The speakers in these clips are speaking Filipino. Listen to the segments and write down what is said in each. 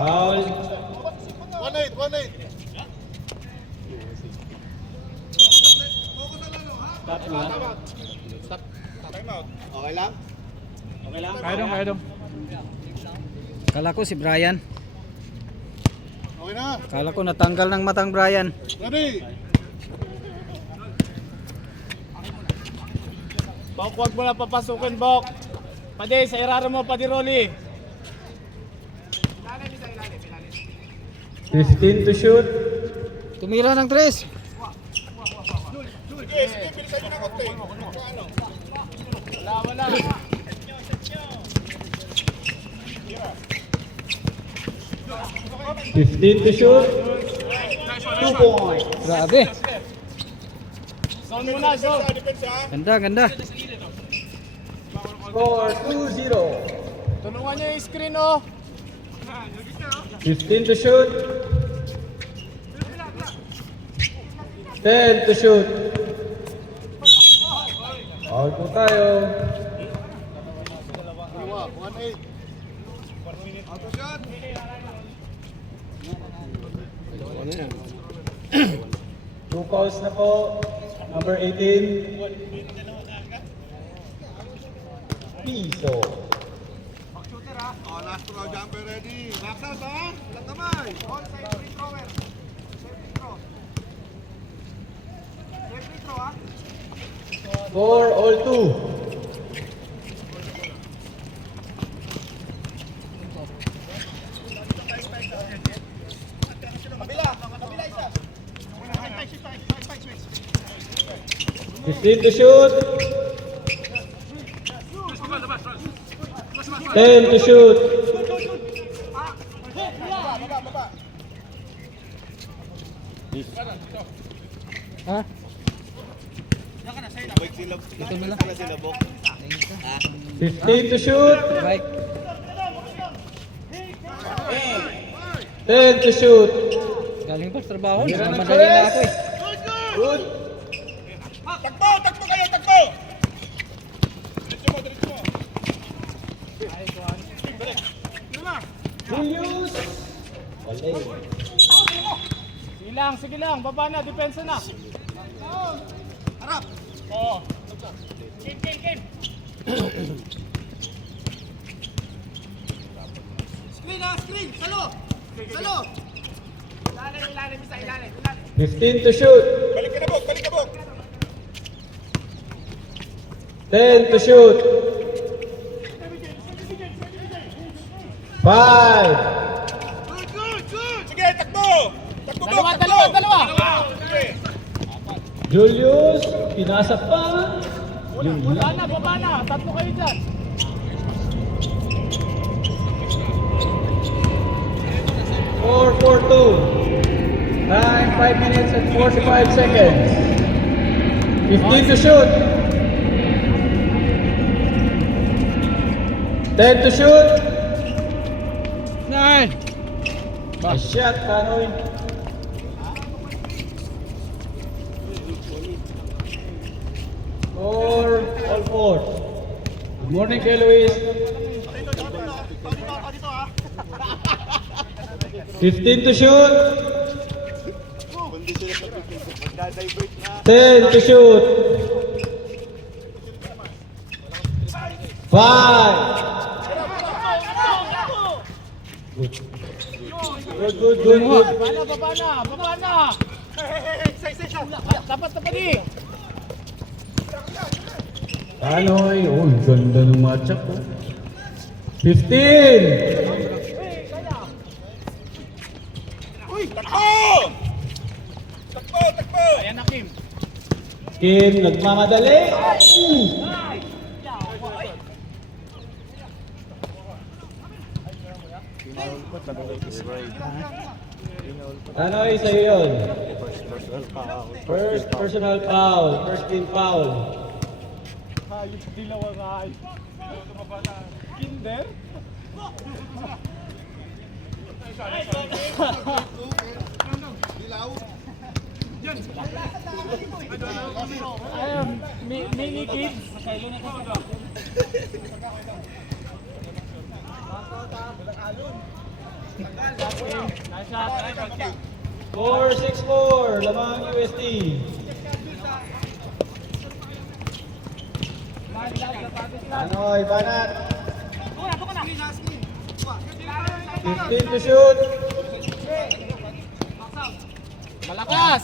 Foul. 1-8. Stop na. Stop. Time out. Okay lang? Okay lang? Kaya dong. Kala ko si Brian. Okay na. Kala ko natanggal ng matang Brian. Ready? Bok, huwag mo na papasukin, Bok. Padi, sa irara mo, Padi Rolly. 15 to shoot. Tumira ng 3. Sige, bilisan nyo na konti. Ano? Wala. 15 to shoot. 2 points. Grabe. Zone muna, zone. Ganda. Score 2-0. Tulungan niyo yung screen, oh. 15 to shoot. 10 to shoot. Out po tayo. 1-8. Auto shot. Two fouls na po. Number 18. Piso. Shooter ha. Oh, last throw jumper ready. Box out ha. Walang kamay. All side free thrower. Safe throw. Safe throw ha. Score all 2. Kabila isa. 15 to shoot. 10 to shoot. Baba. Ha? Ito mo lang. 15 to shoot. Right. 10 to shoot. Galing pa sa trabaho. Tira ng Madali na press. ako eh. Good. Takbo kayo, takbo. Diretso mo. Julius. Wala. Sige lang. Baba na, depensa na. Harap. Oo. Game. Screen. Salo. Ilalim, isa ilalim. 15 to shoot. Balik ka na, Bok. 10 to shoot. 5. Good. Sige, takbo, Bok. Dalawa. Sige. Julius. Pinasa pa. Baba na. Tatlo kayo dyan. Score 4-2. Time 5 minutes and 45 seconds. 15 to shoot. 10 to shoot. 9. A shot, Kanoy. Score all 4. Good morning, kay Luis. 15 to shoot. 10 to shoot. 5. Good. Baba na. Dapat na Padi. Kanoy. Oh, ganda ng matchup. 15. Takbo. Ayan na, Kim. Kim, nagmamadali. Kanoy, sa'yo yun. First personal foul. First team foul. Yung dilaw ang ay. Kinder? Dilaw. Ayun, mini kids. Nice shot. 4-6-4, lamang UST. Anoy, banat. 15 to shoot. Malakas!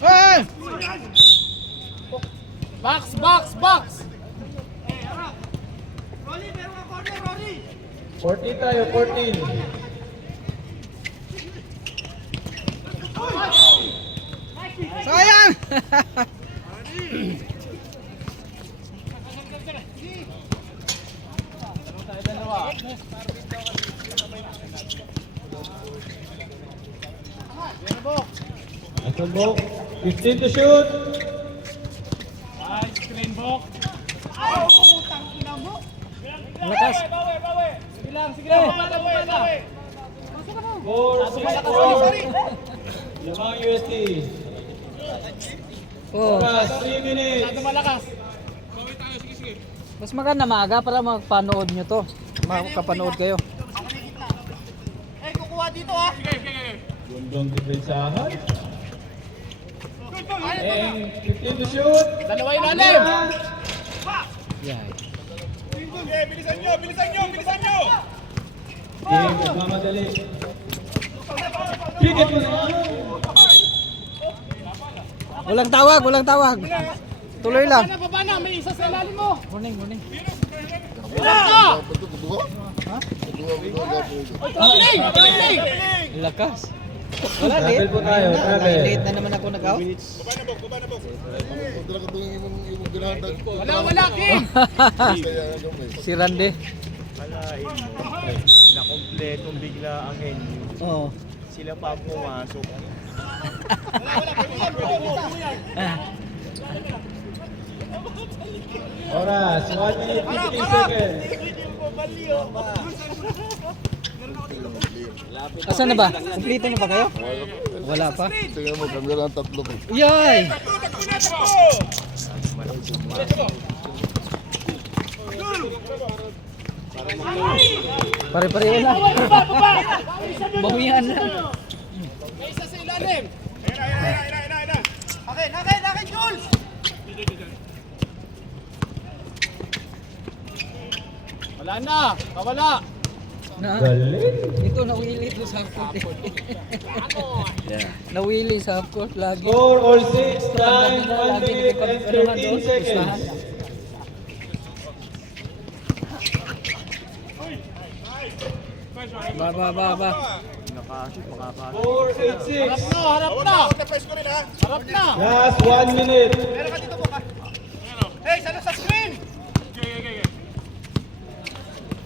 Hey! Box, box, box! 14 tayo, 14. Sayang! Atulbok, 15 to shoot. Nice screen book. Malakas. Sige lang, sige lang. Bumana. 4-6-4, lamang UST. Oh, Oras, 3 minutes. Masyado malakas. mas maganda maaga para magpanood nyo to. Makapanood kayo. Gundong depensahan. 15 to shoot. Dalawa yung lalim. Yeah. Game, nagmamadali. Picket mo na. Walang tawag, walang tawag. Tuloy lang. Baba na, may isa sa ilalim mo. Morning, morning. Wala ka! Traveling! Lakas. Wala, Travel late. po tayo, travel. Late na naman ako nag-out. Wala, King! Si Randy. Na kompletong bigla ang venue. Oo. Sila pa pumasok. Oras, 1 minute 15 seconds. Asan na ba? Kumplito na ba kayo? Wala pa. Tingnan mo, kami lang tatlo. Yay! Pare-pareho na. Bawian na. May isa sa ilalim. Wala na, kawala. Na, Galing. ito nawili ito sa half court. Nawili sa half court lagi. 4 or 6 time, 1 minute and 13 seconds. Ba. Nakashoot, makakashoot. 4, 8, 6. Harap na! Harap na! Last 1 minute. Hey, sana sa screen!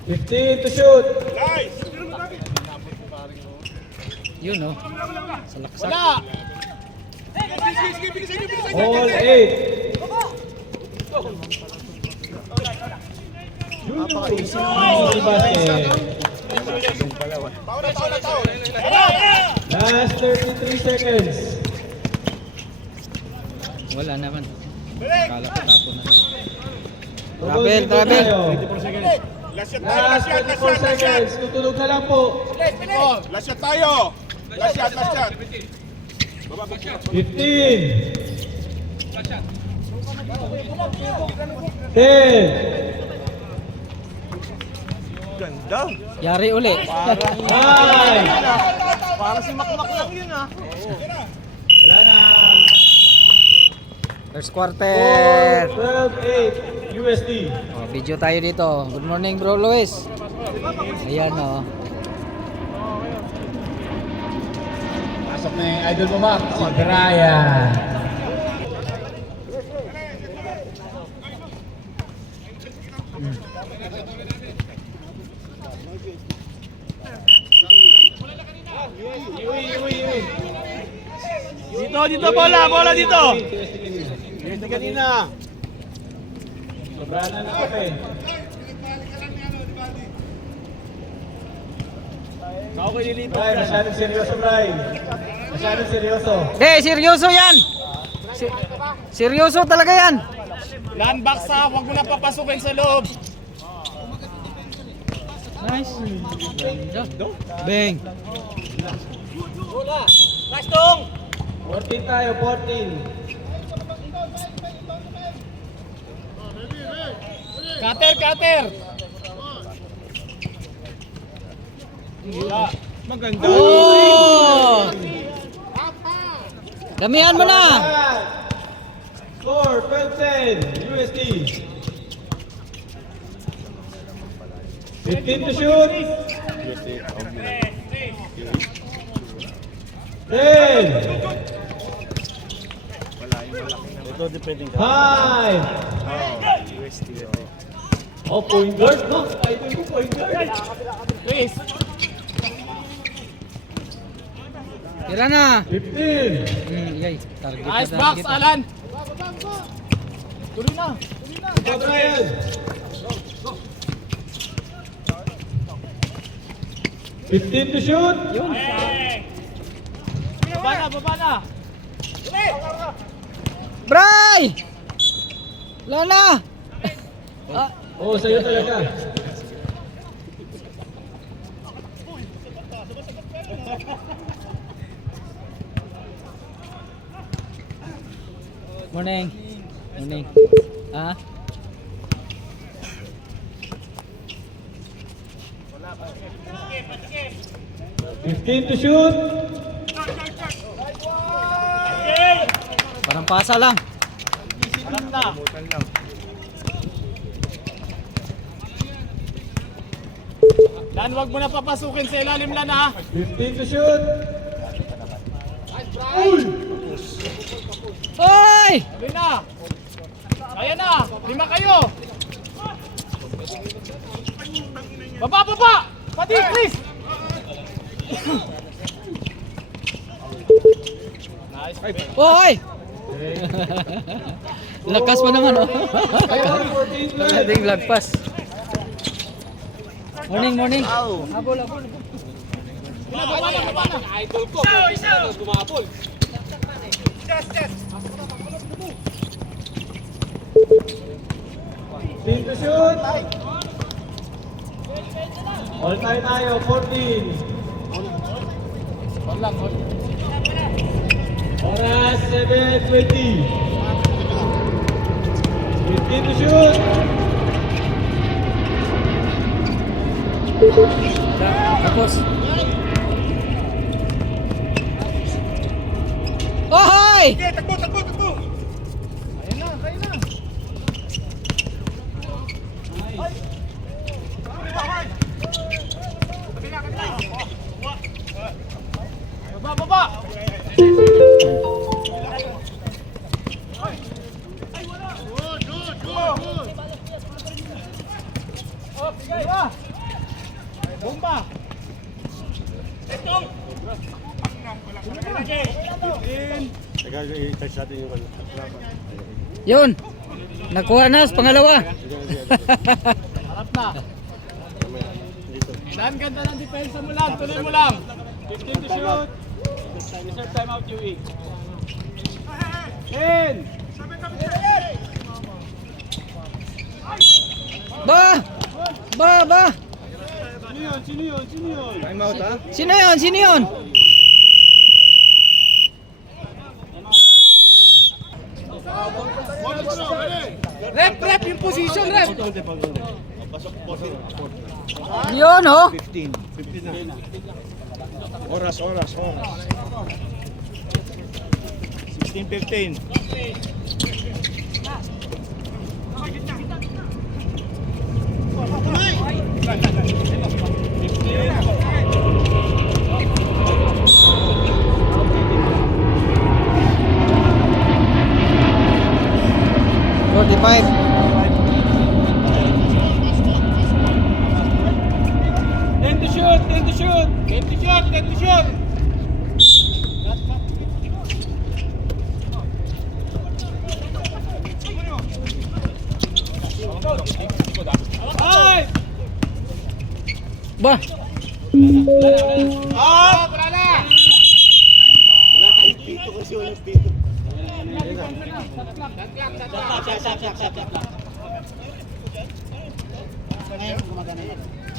15 to shoot. Nice! Yun oh. Sa laksak. Wala! All 8. Easy basket. Last 33 seconds. Wala naman. Kala ko tapo na. Travel, travel. Last shot tayo, Last 24 seconds. Tutulog na lang po. Last shot tayo! Last shot, last shot! 15. 10. Ganda. Yari uli. 9. Para si Makmak lang yun ah. Wala na. First quarter. 4, 12, 8. USD. Oh, video tayo dito. Good morning bro Luis. Ayan oh. Pasok na yung idol mo, Mac. Si Brian. Dito, bola dito. Ito kanina. Sobrang na kape. Ako nilipat. Brian, masyadong seryoso, Brian. Masyadong seryoso. Seryoso yan. Seryoso talaga yan. Land box ha, huwag mo na papasukin sa loob. Nice. Bang. 14 tayo, 14. Cutter. Maganda. Oh! Damihan mo na. Score, 12-10, USD. 15 to shoot. 10. Ito depending 5. Oh, point guard, no? Idol ko, point guard. Chris. Tira na. 15. Yay. Target Nice na box, target. Alan. Tuloy na. Ikaw, Brian. 15 to shoot. Baba na. Bray! Lana! Ah, Oh, sa'yo talaga. morning. Morning. Ah? Fifteen to shoot. Parang pasa lang. Alam na. Lan, wag mo na papasukin sa ilalim, Lan, ha? 15 to shoot. Hoy! Tuloy na. Kaya na. 5 kayo. Baba. Pati, Chris. Nice. Hoy! Lakas pa naman, oh. 14 plus. Ating lagpas. Morning. Habol. Baba na. Idol ko. Gumabol. Fifteen to shoot. All time tayo, 14. Wala. Oras, 7:20. 15 to shoot. Tapos. Oh, hoy! Takbo! Kaya na. Baba. Bomba. I-touch natin yung Yun. Nakuha na sa pangalawa. Harap na. Dan, ganda ng depensa mo lang. Tuloy mo lang. 15 to shoot. Reserve time out, UE. 10. Ba. Sino yun? time out, ha? Sino yun? Rep, yung position, rep. Yun, oh. 15 na. Oras. 16-15. Forty-five. 10 to shoot. 10 to shoot. Ay! Ba. Brala! Pito kasi walang pito.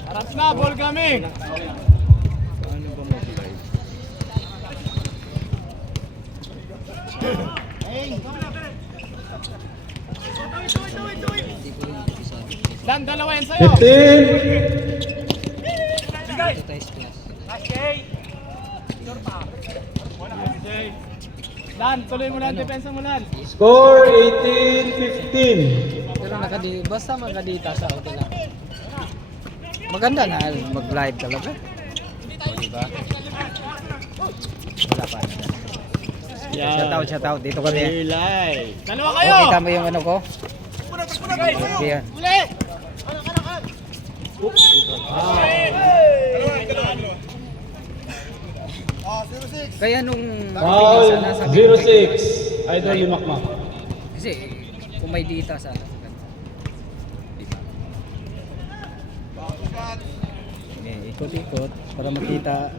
Harap na, ball kami. Paano ba mobilize? Dan, dalawa yan sa'yo. 15. Exercise class. Dan, tuloy mo lang, depensa mo lang. Score 18-15. Pero basta makadita sa okay lang. Maganda na mag-live talaga. O, diba? Wala pa. Shout out. Dito kami. Live. Dalawa kayo. Kita mo yung ano ko? Okay yan. Uli. Kaya nung Foul nasa 06. Idol Limakmak. kasi kung may dita sana. Diba? Okay, ikot-ikot para makita.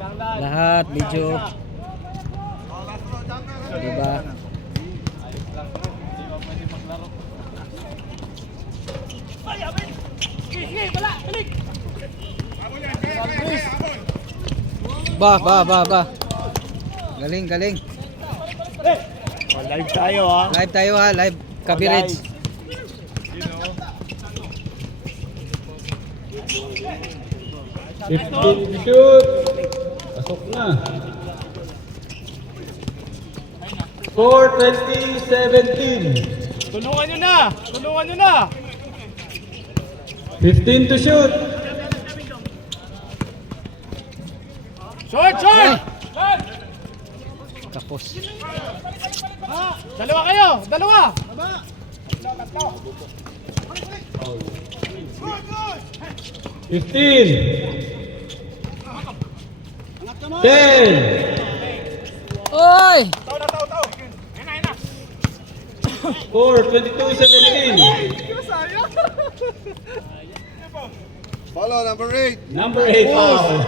Lang Dan. Lahat video. Diba? Sige, bala, balik. Ba. Galing. Oh, live tayo ha. Live tayo ha, live coverage. Shoot. Pasok na. Score 20-17. Tulungan nyo na. 15 to shoot. Short. Kapos. Dalawa kayo, dalawa. 15. 10. Oy! Score 22-17. Follow number 8. Number 8 foul.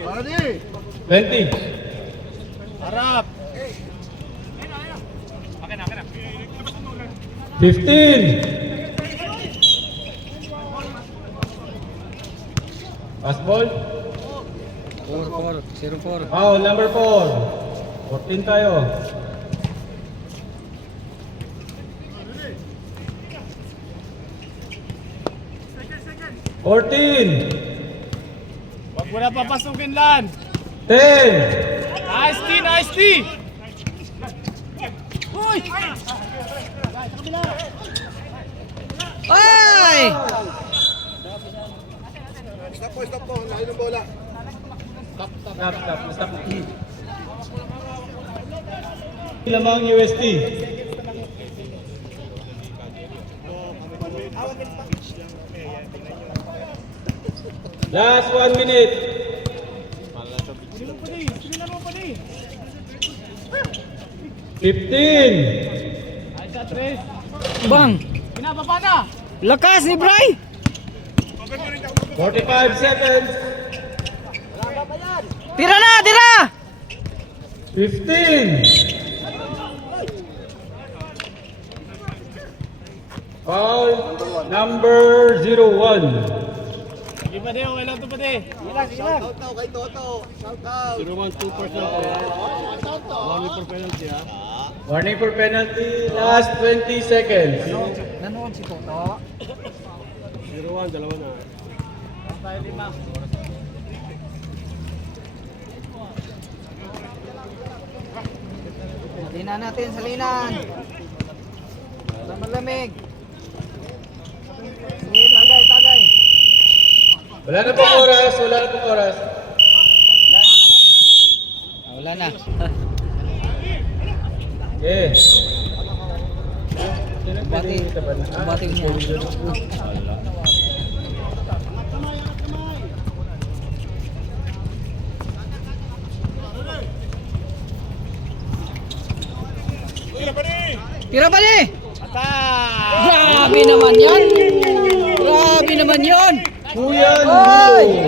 Ready? 20. Harap. 15. Pass ball. 4-4. Foul number 4. 14 tayo. Wag mo na papasukin lan. 10. Nice T. Ay! Stop po. Lain ng bola. Stop. Lamang UST. Last 1 minute. Sinilan mo pa ni. 15. Ay, sa 3. Bang! Pinababa na. Lakas ni Bray! 45 seconds. Tira! 15. Foul number 01. Sige pa di, okay lang to pa di. Shout out kay Toto. Shout out. 0.2% Warning for penalty ha. Warning for penalty. Last 20 seconds. Nanood si Toto. 0-1, dalawa na. Tayo 5. Salinan natin, salinan. Para malamig. Sige, tagay. Wala na pong oras. Wala na. Okay. Bati niya. Tira pa ni! Grabe naman yan! Kuya Oy!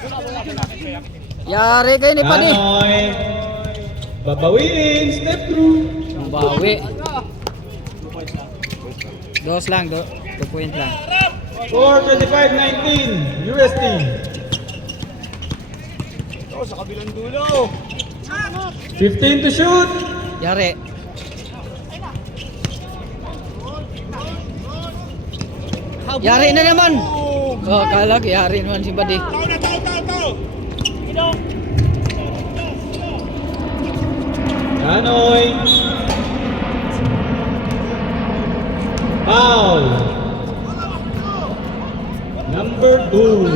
Lilo. Yari kayo ni Pani. Anoy. Babawiin, step through. Ang bawi. Dos lang, 2 point lang. Score 25-19 USD. Oh, sa kabilang dulo. 15 to shoot. Yari. Yari na naman. Oh, kalag, yari naman si Buddy. Tao na, tao. Anoy. Foul. Number 2.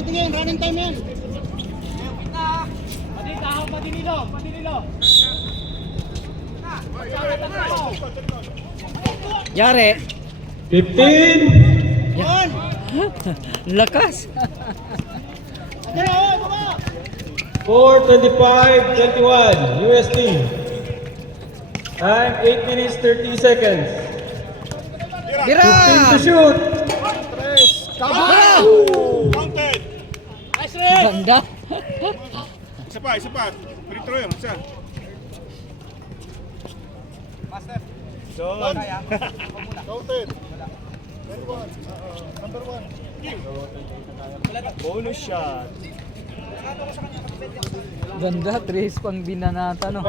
Tingin, running time yan. Pati tahaw, pati nilo. Yari. 15. Lakas. 4:25-21 USD. Time 8 minutes 30 seconds. 15 Gira! to shoot. Ah! Counted. Ganda. Isa pa. Free throw yun, isa. John. Counted. Number 1. Bonus shot. Ganda, Trace pang binanata, no?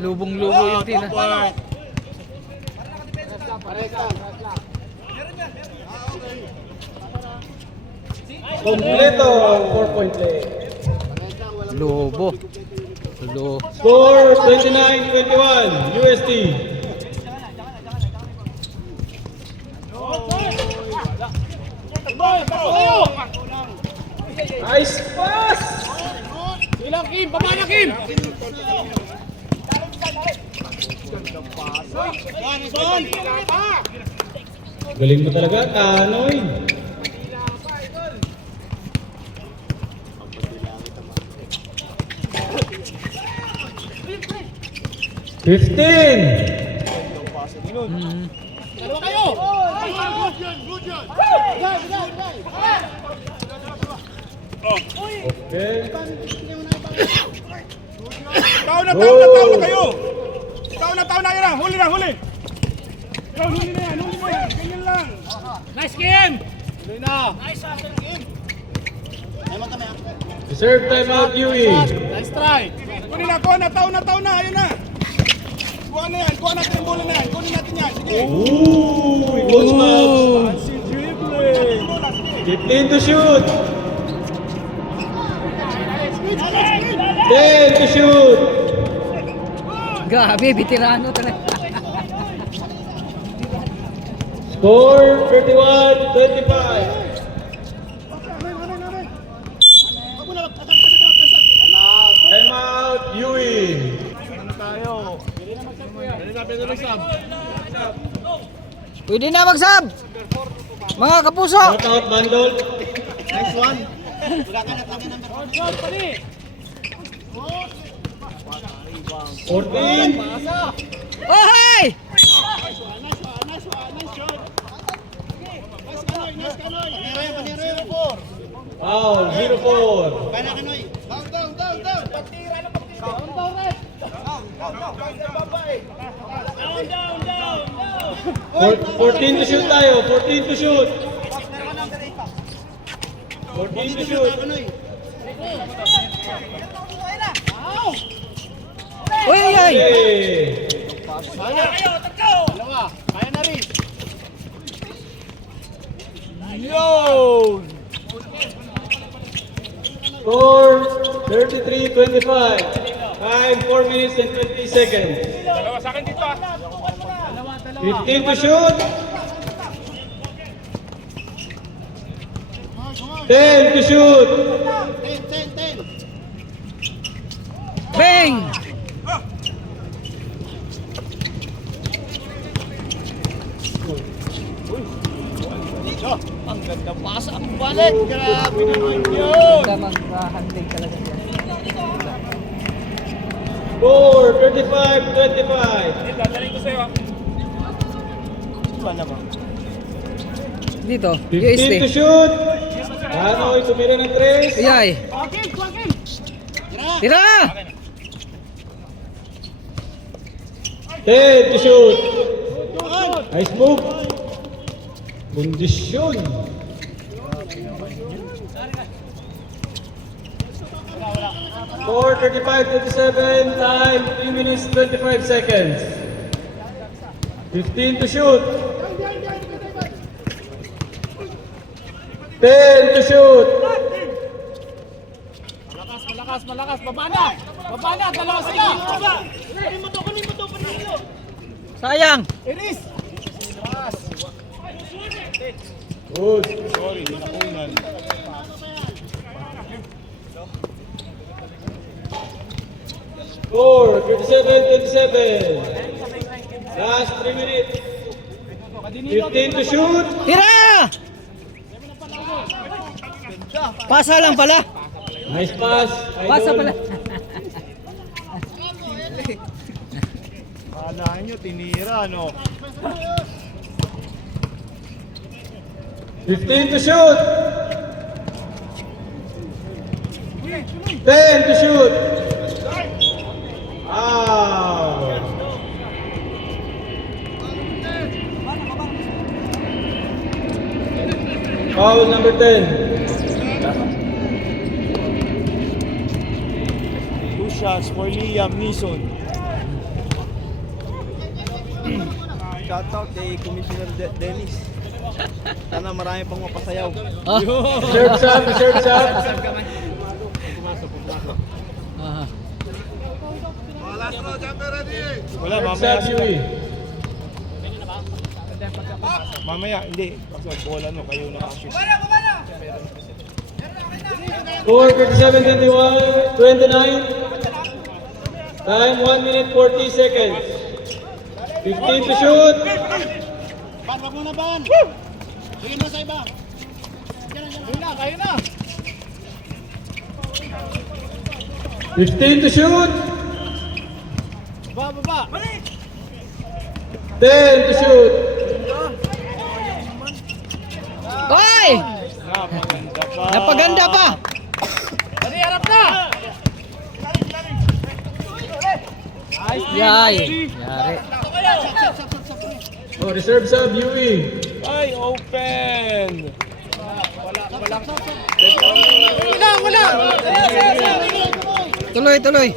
Lubong-lubo yung tina. Kompleto ang 4-point play. Lobo. Score 29-21 USD. Nice pass! Ilang Kim, baba na Kim. Galing mo talaga, Kanoy. Fifteen. Dalawa kayo. Okay. Tao na kayo. Tao na yan. Huli na. Huli na yan. Ganyan lang. Nice game. Tuloy na. Reserve timeout, Yui. Nice try. Kunin na, tao na. Ayun na. Kuha natin yung bola na yan. Kunin natin yan. Sige. Ooh, close foul. 15 to shoot. 10 to shoot. Grabe, veterano talaga. Score 31-25. Timeout, Yui. Pwede na magsab. Mga kapuso. Shout out, Bandol. Nice one. 14. Ohay! Foul, 0-4. Down. 14 to shoot tayo. 14 to shoot. 14 to shoot. Uy, ay, ay! Okay. Kaya na rin. Score 33-25. Time 4 minutes and 20 seconds. Dalawa sa akin dito. 15 to shoot. 10 to shoot. Bang! Ang ganda pasa ang balik. Grabe naman yun. Ganda mag-handling talaga yan. Score 35-25. Dadaling ko sa'yo. Wala naman. Dito, 15 to USD. shoot. Danoy, tumira ng 3. Ayay. Tira! 10 to shoot. Nice move. Kondisyon. Score 35-27, time 3 minutes 25 seconds. 15 to shoot. 10 to shoot. Malakas. Baba na. Dalawa sila. Sayang. Good. Sorry, nakunan. Score 37-27. Last 3 minutes. 15 to shoot. Tira! Pasa lang pala. Nice pass. Pasa Idol. pala. Akalain nyo, tinira, no? 15 to shoot. 10 to shoot. Out. Foul number 10. Two shots for Liam Neeson. Shoutout kay Commissioner Dennis. Sana marami pang mapasayaw. Ah. Reserve shot, reserve shot. Ah. Oh, last row, jumper ready. Wala, Reserve mamaya shot, sila. Yui. Mamaya, hindi. Kasi bola, no? Kayo na-assist. Score 37-29. Time 1 minute 40 seconds. 15 to shoot. Kayo na. 15 to shoot. Baba. 10 to shoot. Hoy! Napaganda pa. Napaganda pa. Harap na. Yay. Yari. Oh, reserve sub, Yui. Ay, open! Wala. Tuloy.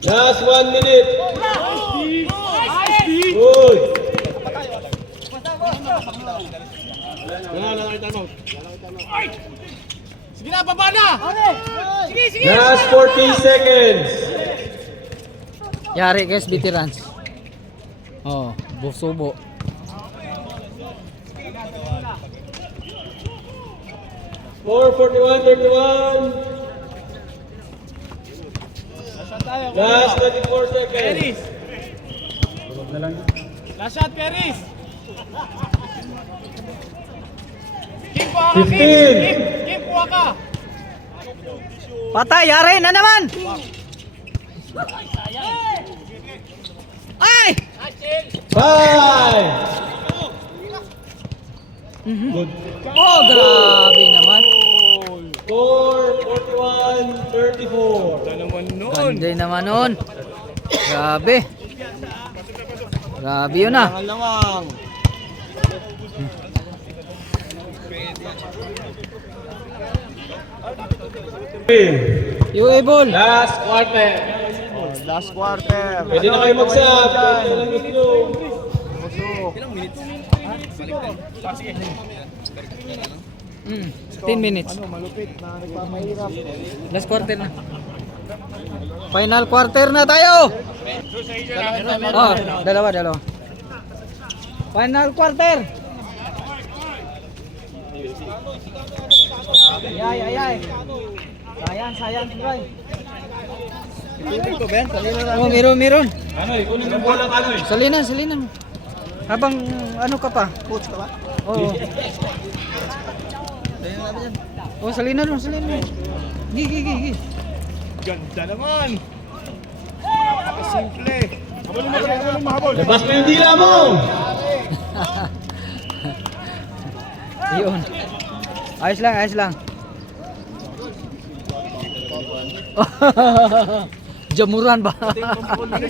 Last 1 minute. Good. Sige na, baba na. Sige. Last 40 seconds. Yari guys, veterans. Oh, busubo. Score 41-31. Last 24 seconds. Last shot, Peris. Kim po ka, 15. Kim po ka. Patay, yari na naman. Ay! 5. Good. Oh, grabe naman. Score 41-34. Ito naman nun. Ganda naman nun. Grabe. Grabe yun ah. Lawang. UA ball. Last quarter. Last quarter. Pwede na kayo mag-sub. Pwede na lang nyo. 10 minutes. Malupit na nagpapahirap. Last quarter na. Final quarter na tayo. Oh, dalawa. Final quarter. Ay. Sayang, Troy. Ito, Ben. Salina na. Oh, meron. Ano eh, kunin yung bola ano eh. Salinan. Habang ano ka pa? Coach ka ba? Oo. Salina natin yan. Oh, salinan mo. Gi. Ganda naman. Simple. Labas mo yung dila mo! Yun. Ayos lang, ayos lang. Jamuran ba?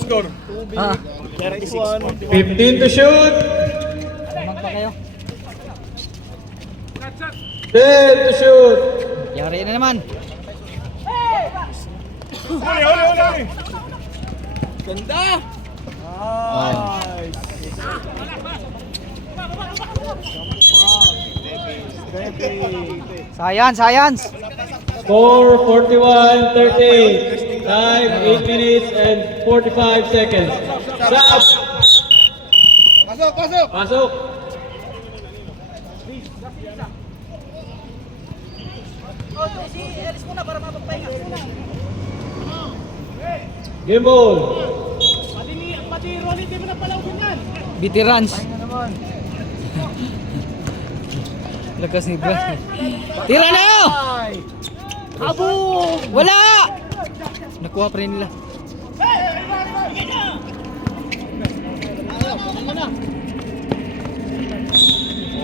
Score. Ha? 15 to shoot. Lamang pa kayo. 10 to shoot. Yari na naman. Huli. Ganda! Nice. Science. Score 41-38. Time 8 minutes and 45 seconds. Stop. Pasok. Game ball. Pati Rolly, di mo na pala ubunan. Veterans. Lakas ni Brad. Tira na yun! Abo! Wala! Nakuha pa rin nila.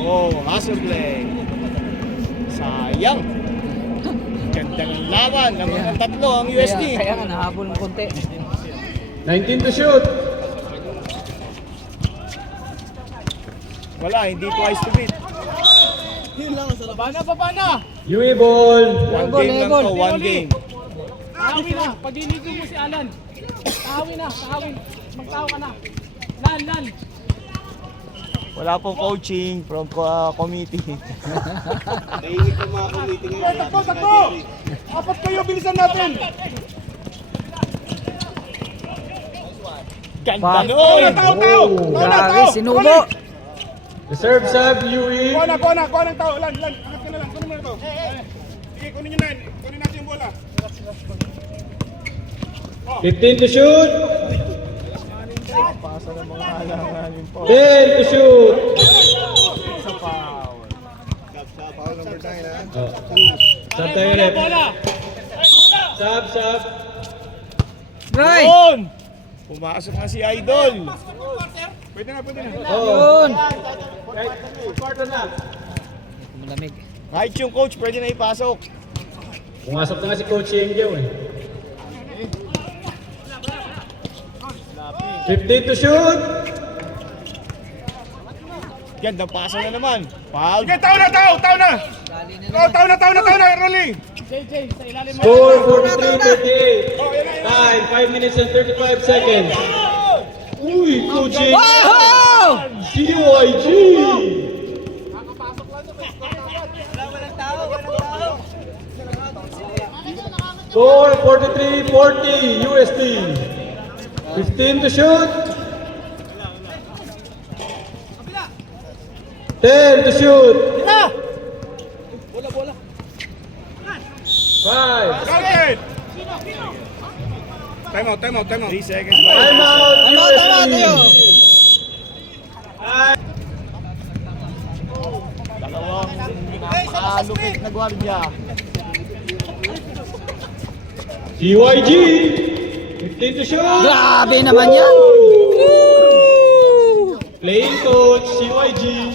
Oh, hustle play. Sayang. Ganda ng laban ng mga tatlo ang USD. Kaya nga nahabol ng konti. 19 to shoot. Wala, hindi twice to beat. Bana! UE ball. One game lang to, one game. Tahawi na! Pag-initin mo si Alan. Tahawi. Magtahaw ka na. Lan! Wala pong coaching from committee. Takbo! Apat kayo, bilisan natin. Ganda Fuck. nun! Tao! Grabe, sinubo. Reserve sub UE. Kuha ng tao. Lan, angat ka na lang. Kunin mo na ito. Sige, kunin nyo na. Kunin natin yung bola. 15 to shoot. Pasa ng mga halanganin po. 10 to shoot. Sa foul. Foul number 9, ha? Sub tayo ulit. Sub. Right! Yun! Pumasok na si Idol. Pwede na. Yun! Quarter na. Malamig. Kahit yung coach, pwede na ipasok. Pumasok na nga si Coach Yengyo eh. 15 to shoot. Ganda pasa na naman. Foul. Sige, tao na! Tao na, Rolly! JJ, sa ilalim mo. Score 43-38. Time 5 minutes and 35 seconds. Uy, Coach Yengyo. Wow! CYG. Score 43-40 USD. 15 to shoot. 10 to shoot. 5. Target! Time out. 3 seconds by. Time out. Tama tayo! Dalawang napakalupit na gwardiya. CYG. 15 to shoot. Grabe naman yan! Playing coach CYG.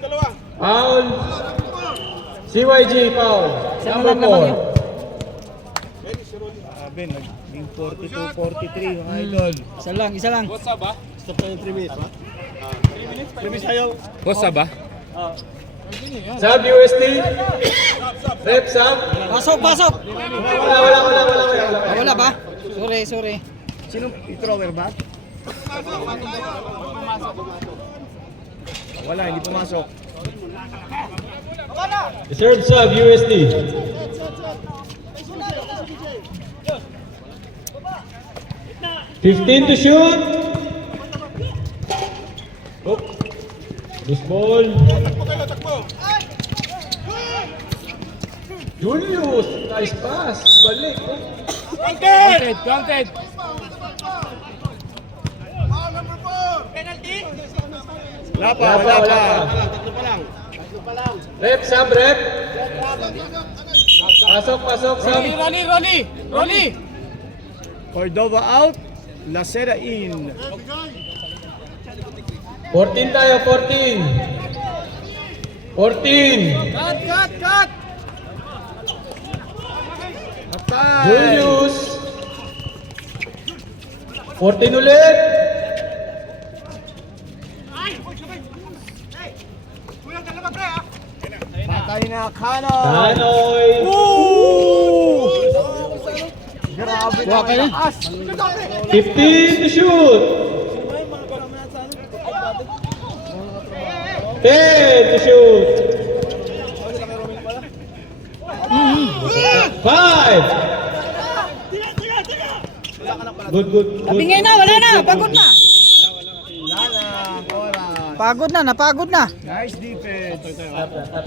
Dalawa. Foul. CYG foul. Isa Number lang naman 4. Sabi, naging 42-43 yung Idol. Isa lang. Stop tayo 3 minutes, ha? 3 minutes tayo. Sub USD. Rep sub. Pasok! Wala. Wala ba? Sorry. Sino i-thrower ba? Wala, hindi pumasok. Reserve sub USD. $15 to shoot. Oh. Loose ball. Julius, nice pass. Balik. Counted! Wala pa. Rep, sub rep. Pasok, Rolly, sub. Rolly! Cordova out. Lacera in. 14 tayo, 14. 14. Cut! Patay. Julius. 14 ulit. Patay na Kanoy. Tanoy. Grabe Buha kayo. na lakas. 15 to shoot. 10 to shoot. 5. Good. Tabingay na, wala na, pagod na. Lala. Pagod na, napagod na. Nice defense.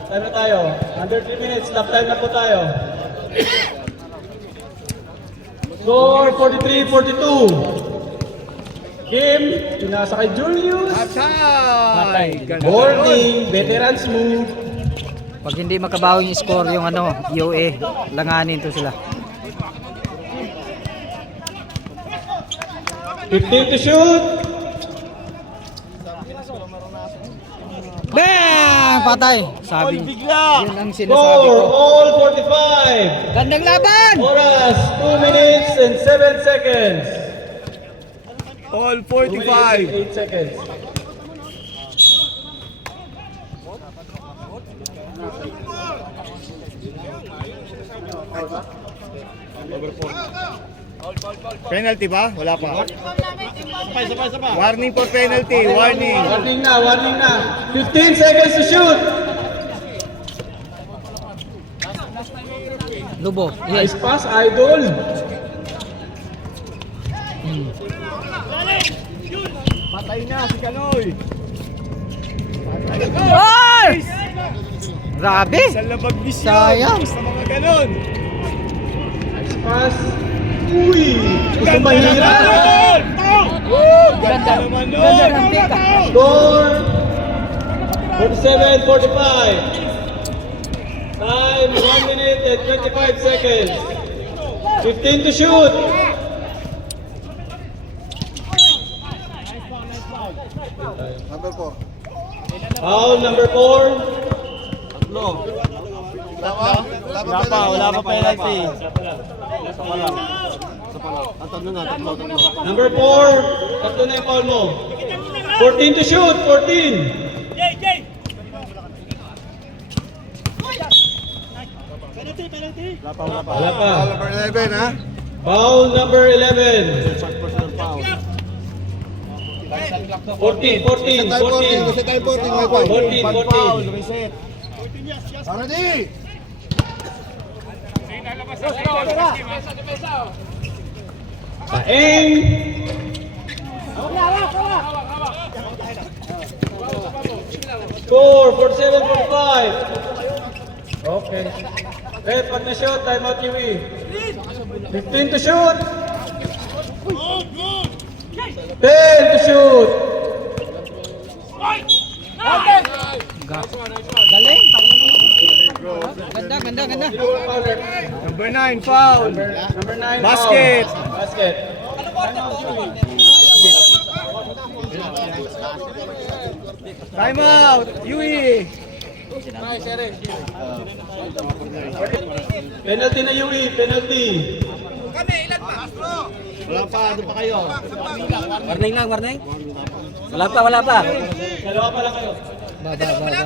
Ano tayo? Under 3 minutes, stop time na po tayo. Score 43-42. Kim, pinasa kay Julius. Patay. Ganda Warning, veterans move. Pag hindi makabawi yung score yung ano, UA, langanin to sila. 15 to shoot. Bang! Patay. Sabi. bigla. Yun ang sinasabi Score, ko. all 45. Gandang laban! Oras, 2 minutes and 7 seconds. All 2 minutes 45. and 8 seconds. Penalty ba? Wala pa. Warning for penalty. Warning. Warning na. 15 seconds to shoot. Lubo. Nice Yes. pass, idol. Patay na si Kanoy. Ay! Grabe! Sa labag misyon. Sayang. Sa mga ganon. Nice pass. Uy! Gusto mahirap. Ganda. naman nun. Ganda ng teka. Score 47-45. Time 1 minute and 25 seconds. 15 to shoot. Number 4. Foul number 4. Wala pa penalty. Number 4. Tatlo na yung foul mo. 14 to shoot. 14. Wala pa. Number 11, ha? Foul number 11. 14. Gusto tayo 14, may point. 14. Reset. Ready? Paeng. Score 47-45. Okay. Red, pag na-shoot, time out UE. 15 to shoot. 10 to shoot. Galing. Ganda. Number 9, foul. Number 9. Basket. Basket. Time out. Yui. Penalty na UE, penalty. Warning. Wala pa. Dalawa pa lang kayo.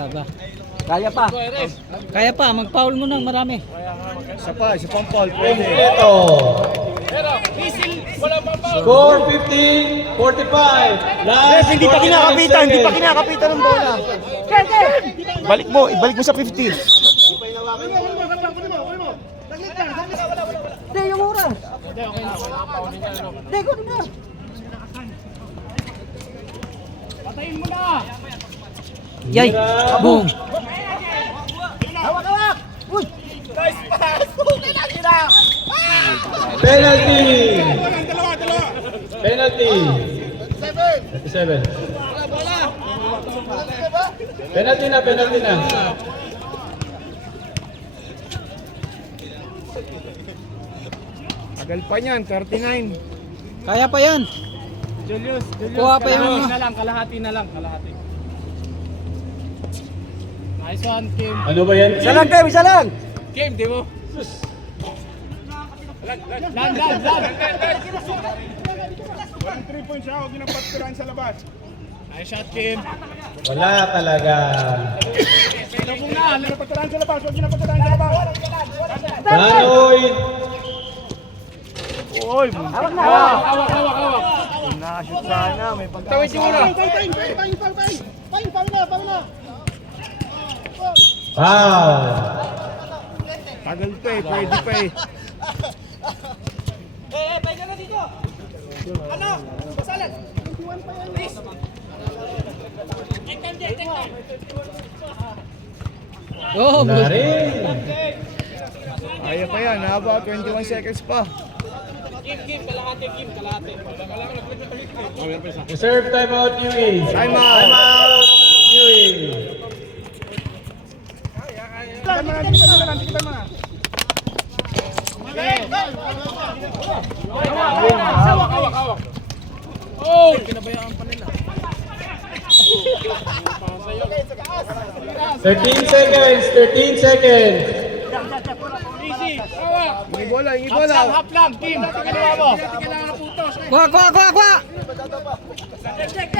Ba. Kaya pa. Mag-foul mo nang marami. Isa pang foul. Pwede. Ito. Score 15-45. Last Hindi pa 49 kinakapitan. Hindi pa seconds. kinakapitan ng bola. Ibalik mo sa 50. Patayin mo na! Yay! Boom! Penalty. Penalty. 37. Penalty na. Tagal pa niyan, 39. Kaya pa yan. Julius, Kuha pa yung kalahati ano. na lang, kalahati na lang, kalahati. Nice one, Kim. Ano ba yan? Isa lang, Kim, isa lang. Kim, di mo? Lan. Walang 3 points siya, huwag niyo nang patirahan sa labas. Nice shot, Kim. Wala talaga. Pero muna, Huwag niyo nang patirahan sa labas, huwag niyo nang patirahan sa labas. Manoy! Uy, hawak. na-shoot sana. May Tawid yung muna. Foul! Tagal pa eh, pwede pa eh. Oh, Wala rin. Kaya pa yan, haba 21 seconds pa. Kim, kalahati, kalahati. Reserve timeout, Yui. Timeout. Timeout, Yui. Tikitan mo na, tikitan mo na. Hawak. Oh! Pinabayaan pa nila. 13 seconds, 13 seconds. Easy, hawak. Ingi bola. Half lang, Kim. Kaliwa mo. kuha.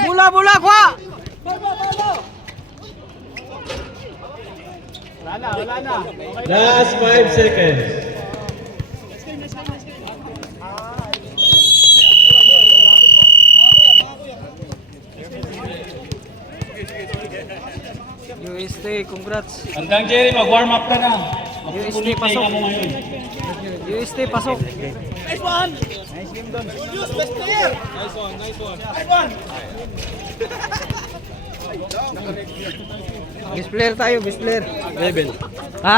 Bola, kuha. Wala na. Okay. Last 5 seconds. UST, congrats. Hanggang Jerry, mag-warm up ka na. UST, pasok. UST, pasok. Best player tayo, best player. Level. Ha?